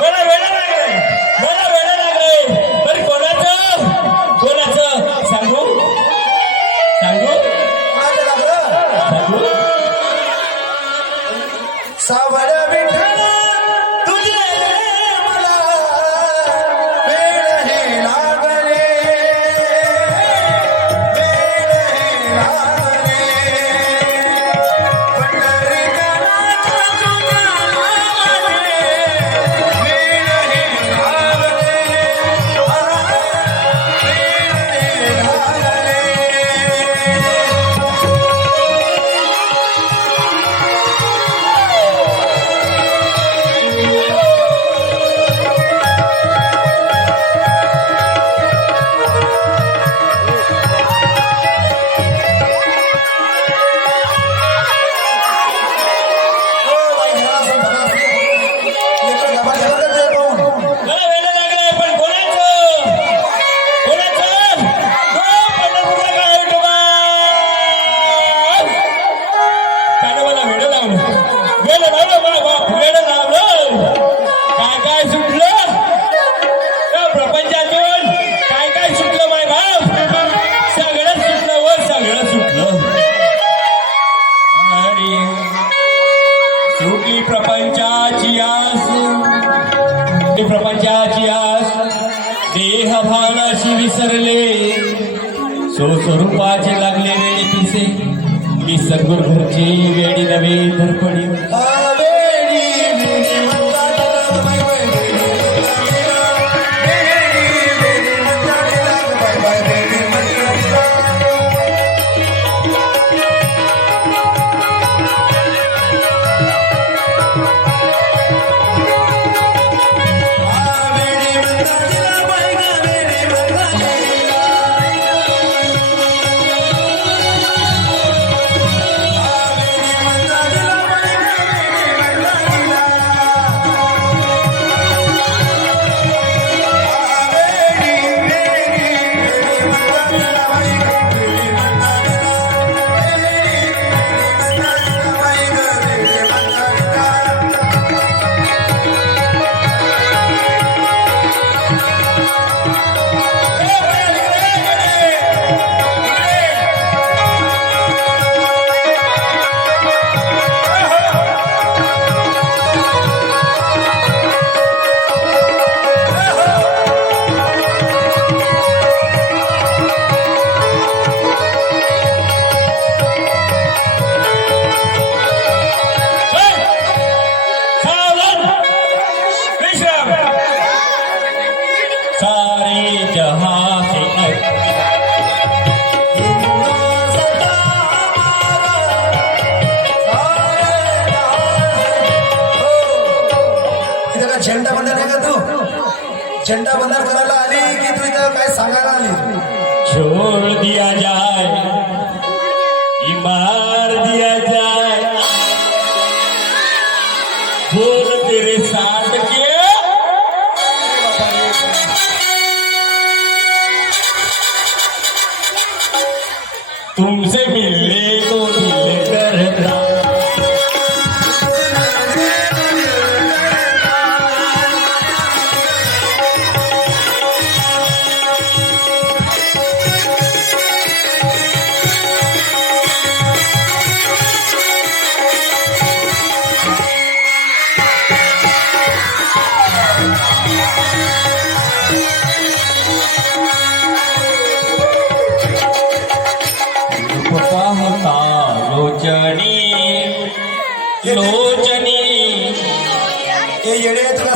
回来回来。प्रपंचाची आस देहभानाशी विसरले. स्वस्वरूपाचे लागले वेळी पिसे मी सगुर घरची वेळी नवे धडपडी झेंडा बंदर कोणाला आली की तू इथं काय सांगायला आली? छोड़ दिया जाए इमार दिया जाए बोल तेरे साथ के. तुमसे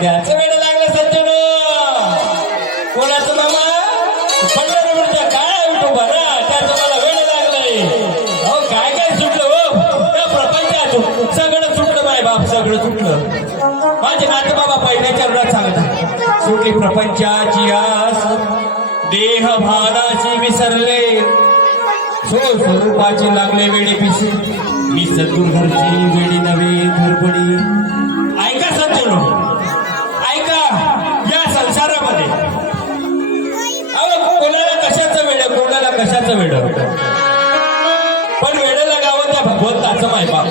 त्याचं वेळ लागलं सत्य कोणाचं मामा? पंढरपूरचा काळा विठोबा ना त्याचं मला वेळ लागलाय. अहो काय काय सुटलं हो? त्या प्रपंचात सगळं सुटलं माय बाप सगळं सुटलं. माझे नाते बाबा पहिल्याच्या रुणात सांगतात सुटली प्रपंचाची आस देह भानाची विसरले. सो स्वरूपाची लागले वेळे पिशू मी सद्गुर वेळी नवे घरपडी. ऐका सत्य कशाचं वेड पण वेळेला गावं त्या भगवंताचं मायबाप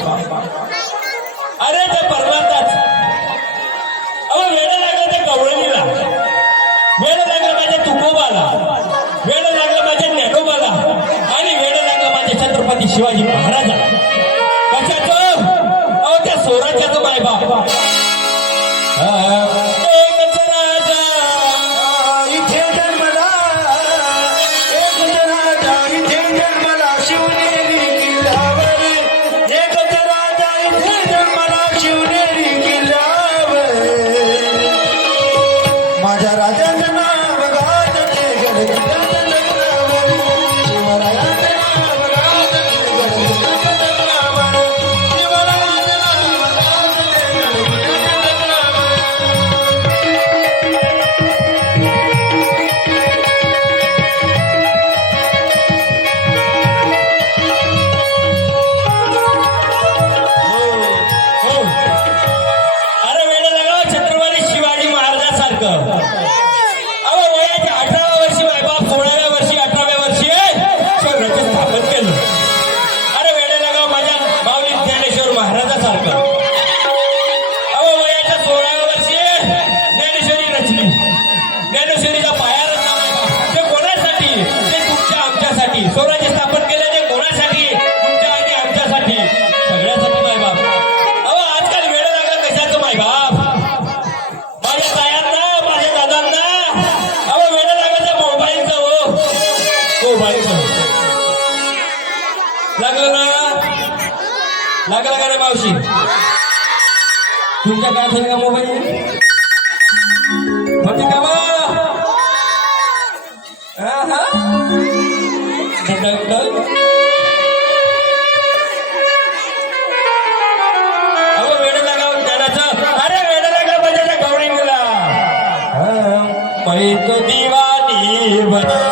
એક દીવાની બની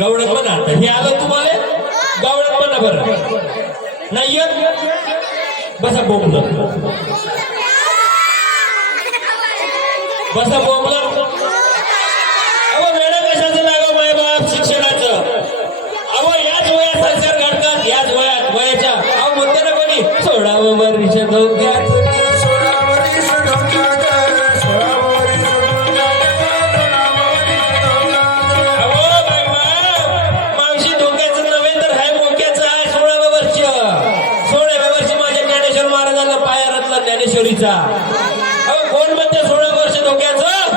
गवळण म्हणा आता हे आलं तुम्हाला? गवळण म्हणा बरं. नाही बसा बोंबल. बसा बोंबल. अहो वेळ कशाचं लागाव माय बाप शिक्षणाचं? अहो याच वयात संस्कार घडतात याच वयात वयाच्या. अहो म्हणते ना कोणी सोडावं वर्ष धोक्याचं वर्षाचा कोण म्हणते सोळा वर्ष धोक्याचं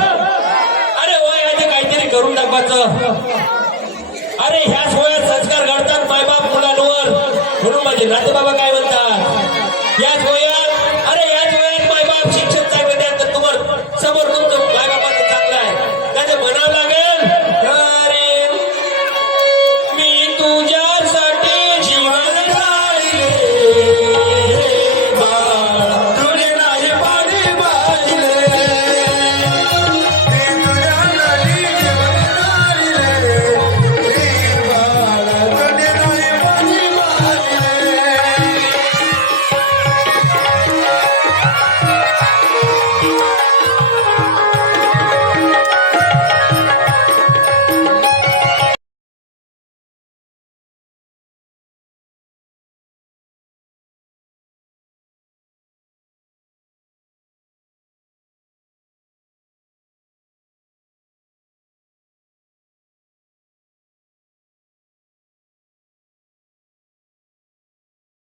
अरे वय आधी काहीतरी करून दाखवायचं अरे ह्या सोयात संस्कार घडतात मायबाप मुलांवर. म्हणून माझे नातेबाबा काय म्हणतात? याच